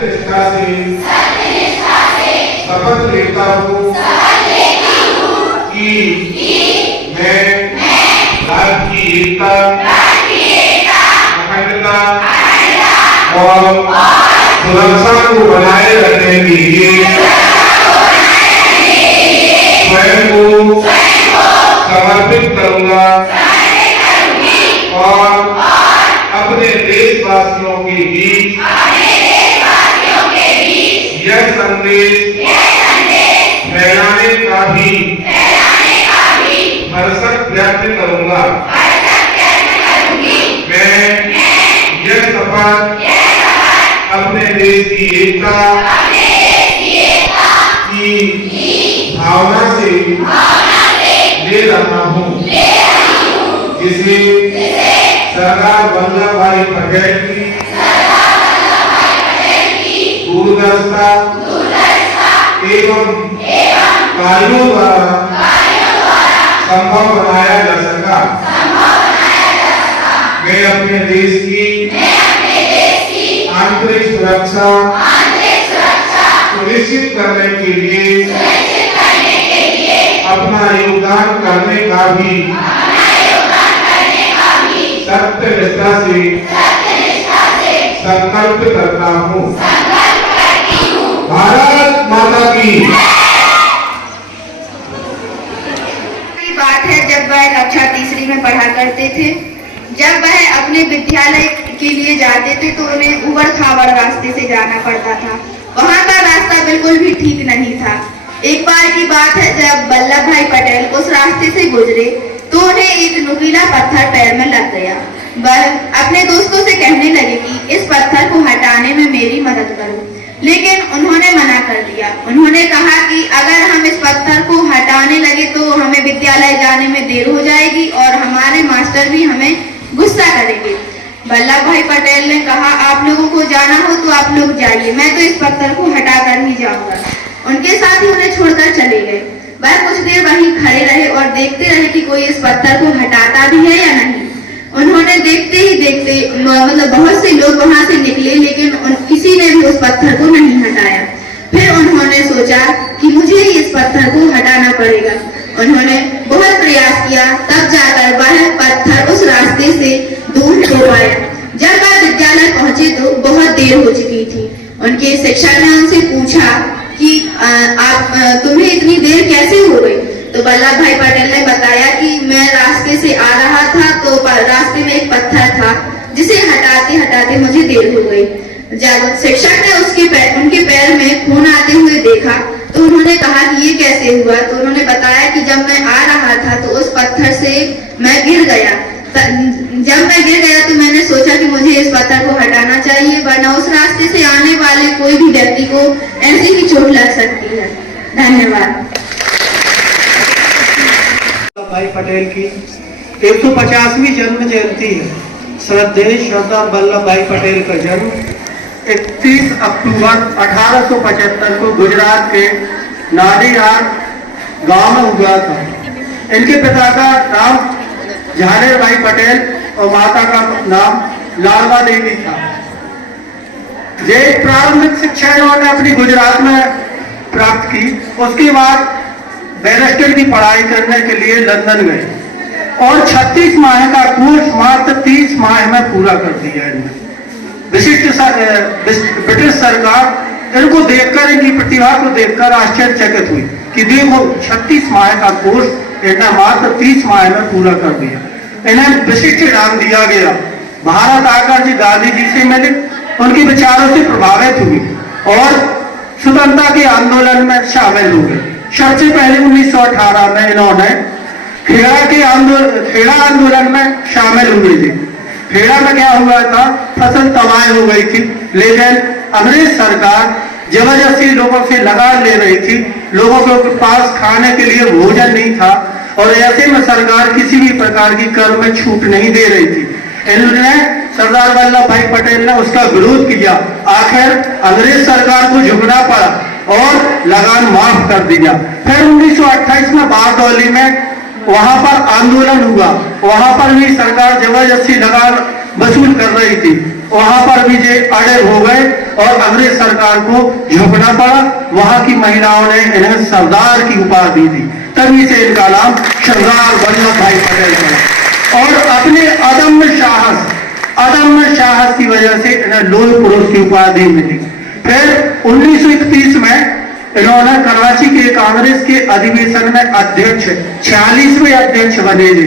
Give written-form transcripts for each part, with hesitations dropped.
निष्ठा से शपथ लेता हूँ कि मैं राज्य की एकता, अखंडता और सुरक्षा को बनाए रखने के लिए स्वयं को समर्पित करूंगा और अपने देशवासियों के बीच यह संदेश फैलाने का भी भरसक व्यक्त करूंगा। मैं यह शपथ अपने देश की एकता की भावना से ले रहा हूँ, जिसे सरदार वल्लभ भाई पटेल की दूरदर्शिता एवं कार्यों द्वारा संभव बनाया जा सका। मैं अपने देश की आंतरिक सुरक्षा सुनिश्चित करने के लिए अपना योगदान करने का भी सत्य निष्ठा से संकल्प करता हूँ। भारत माता की। बात है जब वह कक्षा तीसरी में पढ़ा करते थे। जब वह अपने विद्यालय के लिए जाते थे तो उन्हें उबड़ खाबड़ रास्ते से जाना पड़ता था। वहाँ का रास्ता बिल्कुल भी ठीक नहीं था। एक बार की बात है जब वल्लभ भाई पटेल उस रास्ते से गुजरे तो उन्हें एक नुकीला पत्थर पैर में लग गया। वह अपने दोस्तों से कहने लगे कि इस पत्थर को हटाने में मेरी मदद करो, लेकिन उन्होंने मना कर दिया। उन्होंने कहा कि अगर हम इस पत्थर को हटाने लगे तो हमें विद्यालय जाने में देर हो जाएगी और हमारे मास्टर भी हमें गुस्सा करेंगे। वल्लभ भाई पटेल ने कहा, आप लोगों को जाना हो तो आप लोग जाइए, मैं तो इस पत्थर को हटा कर ही जाऊंगा। उनके साथ ही उन्हें छोड़कर चले गए। वह कुछ देर वहीं खड़े रहे और देखते रहे कि कोई इस पत्थर को हटाता भी है या नहीं। उन्होंने देखते ही देखते बहुत से लोग वहां से निकले, लेकिन किसी ने भी उस पत्थर को नहीं हटाया। फिर उन्होंने सोचा कि मुझे ही इस पत्थर को हटाना पड़ेगा। उन्होंने बहुत प्रयास किया, तब जाकर वह पत्थर उस रास्ते से दूर हो पाया। जब वह विद्यालय पहुंचे तो बहुत देर हो चुकी थी। उनके शिक्षक ने उनसे पूछा कि तुम्हें इतनी देर कैसे हो गई? तो वल्लभ भाई पटेल ने बताया कि मैं रास्ते से आ रहा था तो रास्ते में एक पत्थर था जिसे हटाते हटाते मुझे देर हो गई। जब शिक्षक ने उनके पैर में खून आते हुए देखा तो उन्होंने कहा कि ये कैसे हुआ? तो उन्होंने बताया कि जब मैं आ रहा था तो उस पत्थर से मैं गिर गया। जब मैं गिर गया तो मैंने सोचा कि मुझे इस पत्थर को हटाना चाहिए, वरना उस रास्ते से आने वाले कोई भी व्यक्ति को ऐसी ही चोट लग सकती है। धन्यवाद। भाई पटेल की 150वीं जन्म जयंती है। श्रद्धेय सरदार वल्लभ भाई पटेल का जन्म 31 अक्टूबर 1875 को गुजरात के नाडियाड गांव में हुआ था। इनके पिता का नाम झानेर भाई पटेल और माता का नाम लालवा देवी था। ये प्रारंभिक शिक्षा इन्होंने अपनी गुजरात में प्राप्त की। उसके बाद बैरिस्टर की पढ़ाई करने के लिए लंदन गए और 36 माह का कोर्स मात्र 30 माह में पूरा कर दिया इन्होंने। ब्रिटिश सरकार इनको देखकर, इनकी प्रतिभा को देखकर आश्चर्यचकित हुई कि देखो 36 माह का कोर्स इन्हें मात्र 30 माह में पूरा कर दिया। इन्हें विशिष्ट इनाम दिया गया। भारत आकर जी गांधी जी से मिले, उनके विचारों से प्रभावित हुई और स्वतंत्रता के आंदोलन में शामिल हो गए। सबसे पहले 1918 में इन्होंने खेड़ा आंदोलन में शामिल हुए थे। खेड़ा में क्या हुआ था? फसल तबाह हो गई थी, लेकिन अंग्रेज सरकार जबरदस्ती लोगों से लगान ले रही थी। लोगों के पास खाने के लिए भोजन नहीं था और ऐसे में सरकार किसी भी प्रकार की कर में छूट नहीं दे रही थी। इन्होंने सरदार वल्लभ भाई पटेल ने उसका विरोध किया। आखिर अंग्रेज सरकार को झुकना पड़ा और लगान माफ कर दिया। फिर 1928 में बारडोली में वहां पर आंदोलन हुआ। वहां पर भी सरकार जबरदस्ती लगान वसूल कर रही थी वहां पर भी ये अड़े हो गए और अंग्रेज सरकार को झुकना पड़ा। वहां की महिलाओं ने इन्हें सरदार की उपाधि दी, तभी से इनका नाम सरदार वल्लभ भाई पटेल पड़ा। और अपने अदम्य साहस की वजह से इन्हें लोह पुरुष की उपाधि मिली। फिर 1931 में इन्होंने कराची के कांग्रेस के अधिवेशन में अध्यक्ष 46वें अध्यक्ष बने थे।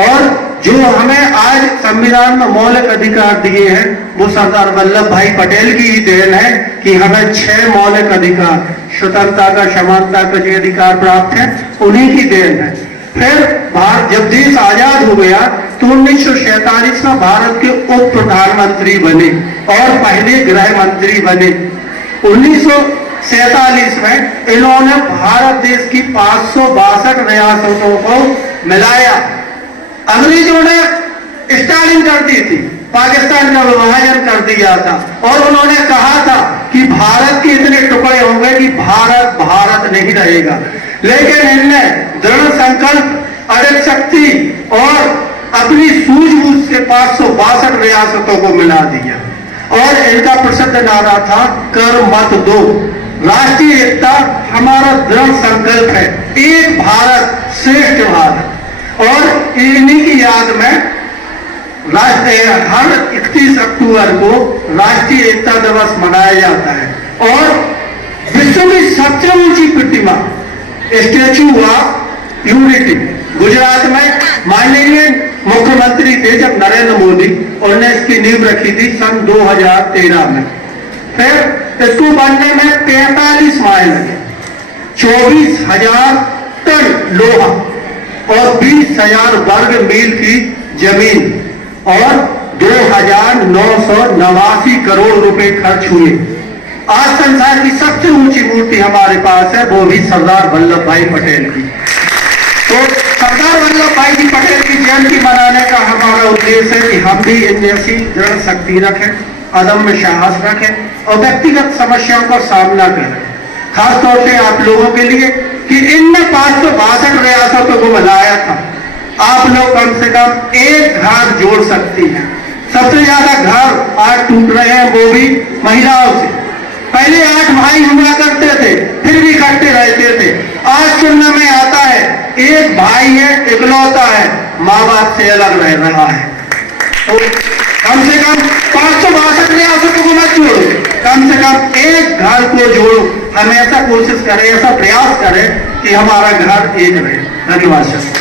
और जो हमें आज संविधान में मौलिक अधिकार दिए हैं वो सरदार वल्लभ भाई पटेल की ही देन है कि हमें 6 मौलिक अधिकार, स्वतंत्रता का, समानता का जो अधिकार प्राप्त है उन्हीं की देन है। फिर भारत जब देश आजाद हो गया तो 1947 में भारत के उप प्रधानमंत्री बने और पहले गृह मंत्री बने। 1947 में इन्होंने भारत देश की 562 रियासतों को मिलाया। अंग्रेजों ने स्टालिन कर दी थी, पाकिस्तान का विभाजन कर दिया था और उन्होंने कहा था कि भारत के इतने टुकड़े होंगे कि भारत भारत नहीं रहेगा। लेकिन इनने दृढ़ संकल्प, अड़िग शक्ति और अपनी सूझबूझ से 562 रियासतों को मिला दिया। और इनका प्रसिद्ध नारा था कर मत दो, राष्ट्रीय एकता हमारा दृढ़ संकल्प है, एक भारत श्रेष्ठ भारत। और इन्हीं की याद में हर 31 अक्टूबर को राष्ट्रीय एकता दिवस मनाया जाता है। और विश्व की सबसे ऊंची प्रतिमा स्टैच्यू ऑफ यूनिटी गुजरात में माननीय मुख्यमंत्री थे जब नरेंद्र मोदी, उन्होंने इसकी नींव रखी थी सन 2013 में। फिर इसको बनने में 45 माह लगे, 24,000 टन लोहा और 20,000 वर्ग मील की जमीन और 2,989 करोड़ रुपए खर्च हुए। आज संसार की सबसे ऊंची मूर्ति हमारे पास है, वो भी सरदार वल्लभ भाई पटेल की। तो सरदार वल्लभ भाई जी पटेल की जयंती मनाने का हमारा उद्देश्य है कि हम भी इन जैसी दृढ़ शक्ति रखें, अदम्य साहस रखें और व्यक्तिगत समस्याओं का सामना करें। खासतौर से आप लोगों के लिए कि इनने 562 रियासतों को बनाया था, आप लोग कम से कम एक घर जोड़ सकती हैं। सबसे ज्यादा घर आज टूट रहे हैं वो भी महिलाओं से। पहले 8 भाई हुआ करते थे, फिर भी इकट्ठे रहते थे। आज सुनने में आता है एक भाई है, इकलौता है, माँ बाप से अलग रह रहा है। तो कम से कम 562 रियासतों को मत जोड़ो, कम से कम एक घर को जोड़ो। हम ऐसा कोशिश करें, ऐसा प्रयास करें कि हमारा घर एक रहे। धन्यवाद सर।